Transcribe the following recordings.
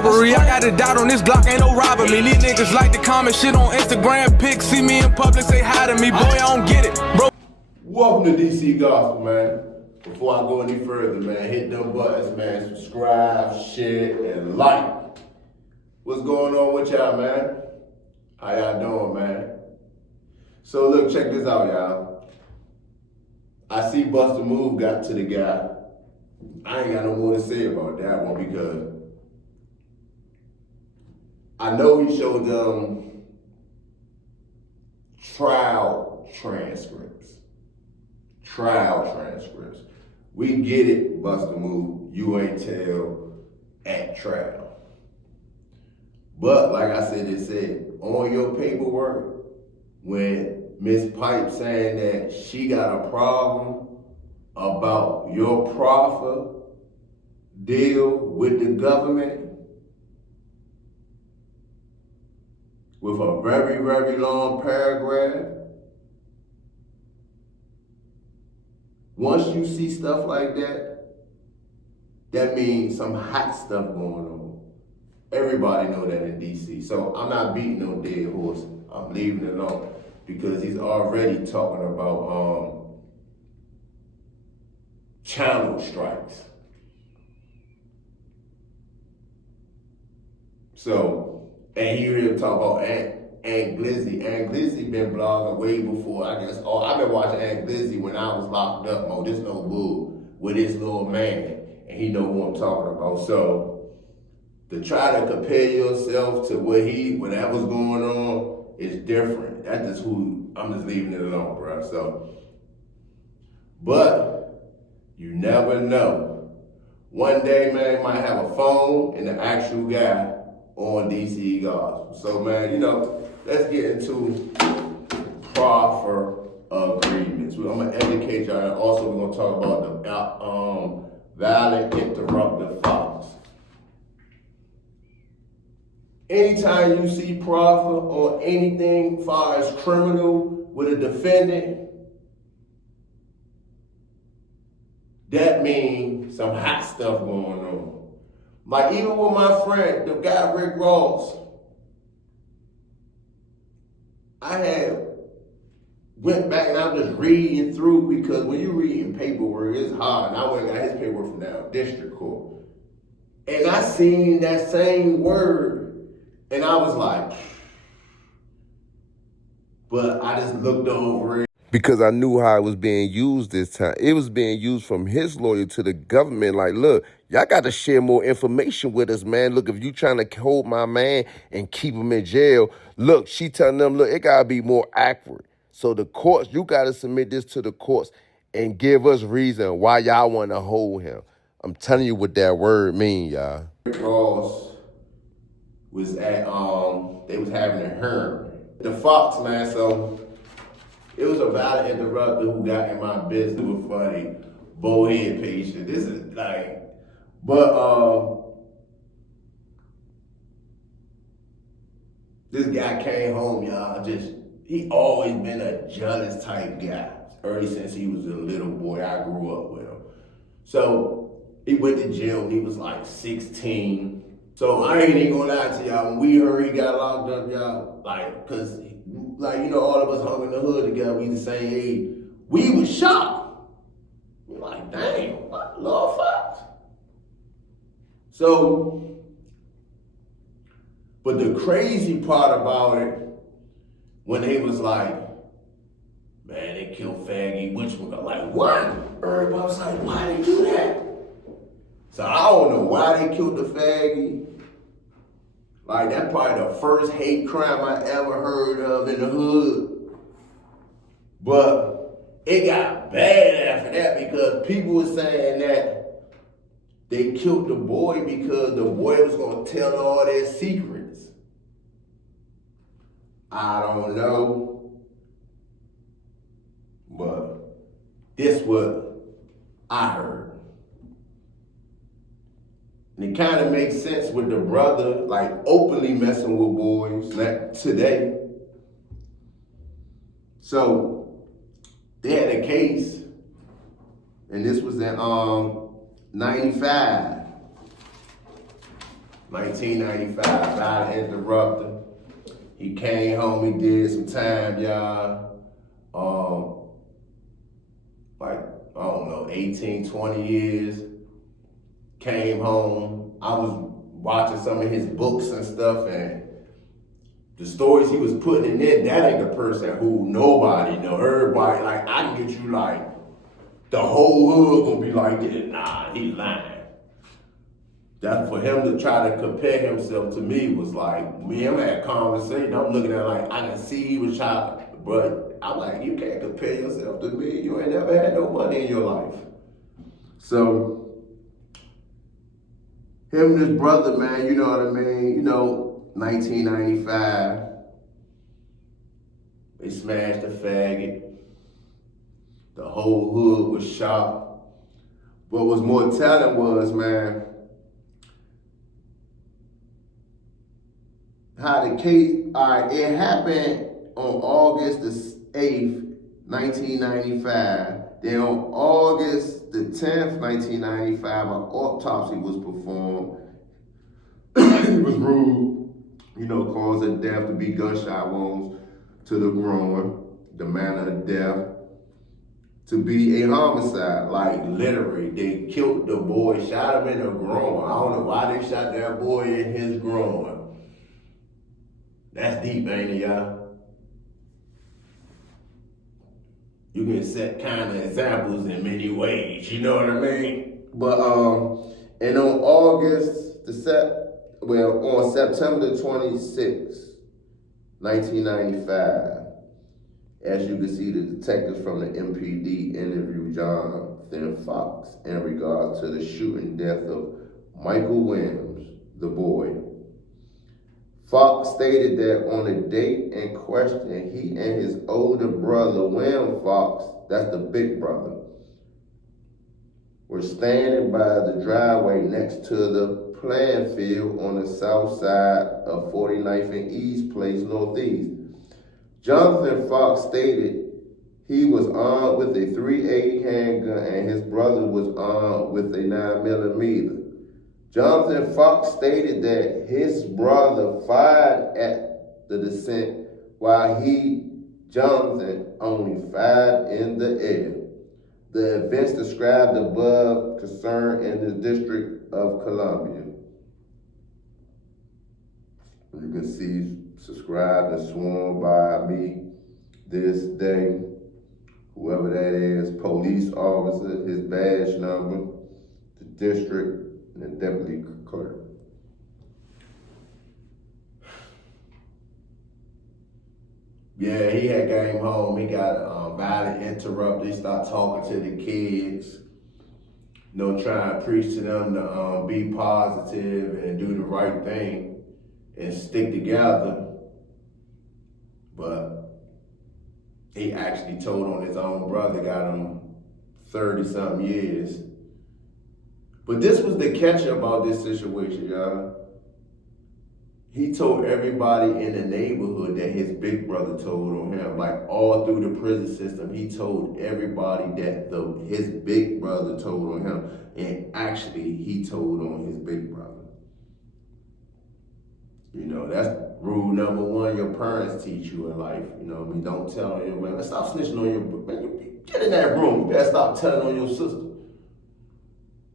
robbery. I got a dot on this Glock, ain't no robbing me. These niggas like to comment shit on Instagram pics. See me in public, say hi to me. Boy, I don't get it, bro. Welcome to DC Gospel, man. Before I go any further, man, hit them buttons, man. Subscribe, share, and like. What's going on with y'all, man? How y'all doing, man? So look, check this out, y'all. I see Busta Move got to the guy. I ain't got no more to say about that one because I know he showed them trial transcripts. We get it, Busta Move. You ain't tell at trial. But like I said, on your paperwork, when Miss Pipe saying that she got a problem about your proffer deal with the government with a very, very long paragraph, once you see stuff like that, that means some hot stuff going on. Everybody know that in DC. So I'm not beating no dead horse. I'm leaving it alone because he's already talking about channel strikes. So, and you hear him talk about Aunt Glizzy. Aunt Glizzy been blogging way before, I guess. Oh, I've been watching Aunt Glizzy when I was locked up, Mo. This no bull with this little man. And he know who I'm talking about. So, to try to compare yourself to whatever's going on is different. That's just I'm just leaving it alone, bro. So, but you never know. One day, man, you might have a phone and the actual guy on DC Gospel. So, man, let's get into proffer agreements. I'm gonna educate y'all, and also we're gonna talk about the valid interruptive thoughts. Anytime you see proffer or anything far as criminal with a defendant, that means some hot stuff going on. Like even with my friend, the guy Rick Ross, I went back and I was just reading through because when you're reading paperwork, it's hard. And I went and got his paperwork from down district court. And I seen that same word. And I was like, but I just looked over it. Because I knew how it was being used this time. It was being used from his lawyer to the government. Like, look, y'all got to share more information with us, man. Look, if you trying to hold my man and keep him in jail, look, she telling them, look, it got to be more accurate. So the courts, you got to submit this to the courts and give us reason why y'all want to hold him. I'm telling you what that word mean, y'all. Rick Ross was at, they was having a hearing. The Fox, man, so it was a valid interrupter who got in my business. It was funny, bowhead patient. This is like, but this guy came home, y'all, he always been a jealous type guy. Ever since he was a little boy, I grew up with him. So he went to jail when he was like 16. So I ain't even gonna lie to y'all, when we heard he got locked up, y'all, cause all of us hung in the hood together, we the same age, we was shocked. We're like, dang, what, Lord Fox? So, but the crazy part about it, when they was like, man, they killed Faggy, which one? Like, what? Everybody was like, why they do that? So I don't know why they killed the Faggy. Like, that's probably the first hate crime I ever heard of in the hood. But it got bad after that because people were saying that they killed the boy because the boy was gonna tell all their secrets. I don't know. But this what I heard. And it kind of makes sense with the brother, like openly messing with boys like today. So they had a case, and this was in 95. 1995, violent interrupter. He came home, he did some time, y'all. Like, I don't know, 18, 20 years. Came home. I was watching some of his books and stuff, and the stories he was putting in there, that ain't the person who nobody know. Everybody, like, I can get you, like, the whole hood gonna be like, yeah, nah, he lying. That for him to try to compare himself to me was like, me and him had conversation. I'm looking at it like, I can see he was trying, but I'm like, you can't compare yourself to me. You ain't never had no money in your life. So, him and his brother, man, you know what I mean? You know, 1995, they smashed a faggot. The whole hood was shocked. What was more telling was, man, how the case, all right, it happened on August the 8th, 1995. Then on August the 10th, 1995, an autopsy was performed. It was ruled, you know, cause of death to be gunshot wounds to the groin, the manner of death to be a homicide. Like, literally, they killed the boy, shot him in the groin. I don't know why they shot that boy in his groin. That's deep, ain't it, y'all? You can set kind of examples in many ways, you know what I mean? But, and on September the 26th, 1995, as you can see, the detectives from the MPD interviewed Jonathan Fox in regards to the shooting death of Michael Williams, the boy. Fox stated that on the date in question, he and his older brother, William Fox, that's the big brother, were standing by the driveway next to the playing field on the south side of 49th and East Place Northeast. Jonathan Fox stated he was armed with a .380 handgun and his brother was armed with a 9mm. Jonathan Fox stated that his brother fired at the descent while Jonathan, only fired in the air. The events described above concern in the District of Columbia. You can see, subscribed and sworn by me this day. Whoever that is, police officer, his badge number, the district, and the deputy clerk. Yeah, he had came home. He got violent interrupted. He started talking to the kids. You know, trying to preach to them to be positive and do the right thing and stick together. But he actually told on his own brother, got him 30-something years. But this was the catch about this situation, y'all. He told everybody in the neighborhood that his big brother told on him. Like, all through the prison system, he told everybody that his big brother told on him. And actually, he told on his big brother. You know, that's rule number one your parents teach you in life. You know what I mean? Don't tell on your man. Stop snitching on your man. Get in that room. You better stop telling on your sister.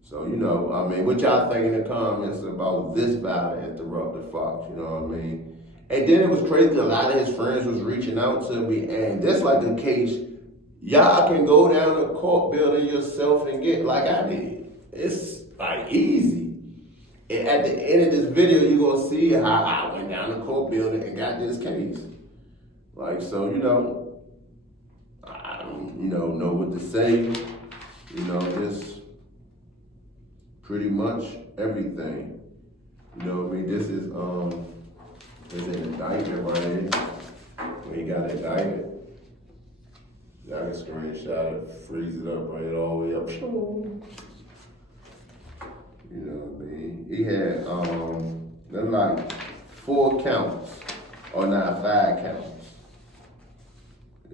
So, you know, I mean, what y'all think in the comments about this violent interrupter Fox, you know what I mean? And then it was crazy, a lot of his friends was reaching out to me, and that's like a case, y'all can go down to court building yourself and get like I did. It's like easy. And at the end of this video, you're gonna see how I went down to court building and got this case. Like, so, you know, I don't, know what to say, just pretty much everything. You know what I mean? This is there's an indictment right here. When he got indicted. I can screenshot it, freeze it up, bring it all the way up. You know what I mean? He had there's like 4 counts, or not 5 counts.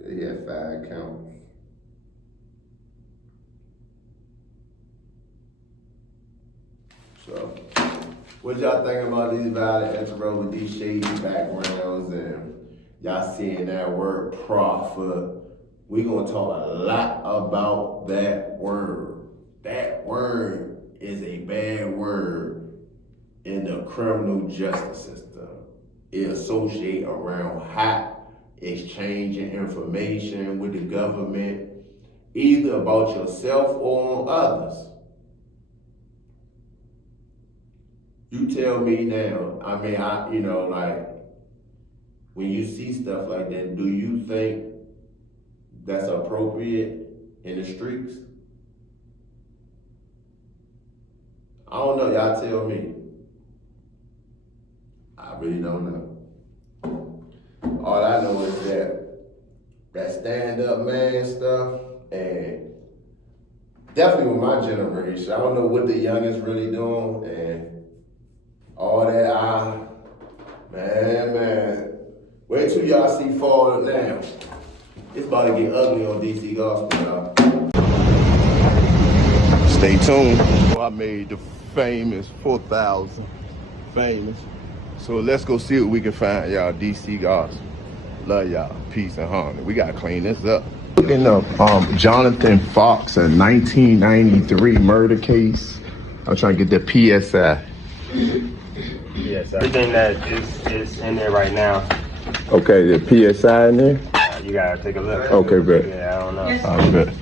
He had 5 counts. So What y'all think about these violent enterprise with these shady backgrounds and y'all seeing that word proffer? We gonna talk a lot about that word. That word is a bad word in the criminal justice system. It associates around hot exchanging information with the government, either about yourself or on others. You tell me now, like, when you see stuff like that, do you think that's appropriate in the streets? I don't know, y'all tell me. I really don't know. All I know is that stand-up man stuff, and definitely with my generation, I don't know what the youngest really doing, and all that, man. Wait till y'all see Fall now. It's about to get ugly on DC Gospel, y'all. Stay tuned. I made the famous 4,000 famous. So let's go see what we can find, y'all. DC Gospel. Love y'all. Peace and harmony. We gotta clean this up. Looking up Jonathan Fox, a 1993 murder case. I'm trying to get the PSI. Yes, everything that is in there right now. Okay, the PSI in there? You gotta take a look. Okay, bet. Yeah, I don't know. I bet.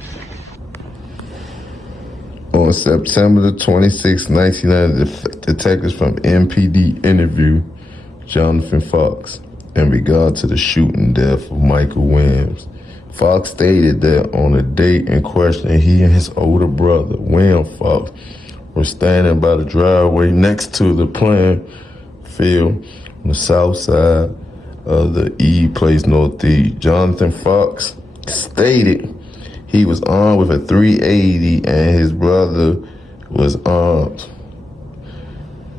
On September the 26th, 1990, detectives from MPD interviewed Jonathan Fox in regard to the shooting death of Michael Williams. Fox stated that on the date in question, he and his older brother, William Fox, were standing by the driveway next to the playing field on the south side of the E Place Northeast. Jonathan Fox stated he was armed with a .380 and his brother was armed.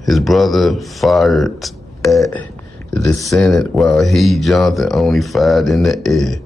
His brother fired at the descendant while he, Jonathan, only fired in the air.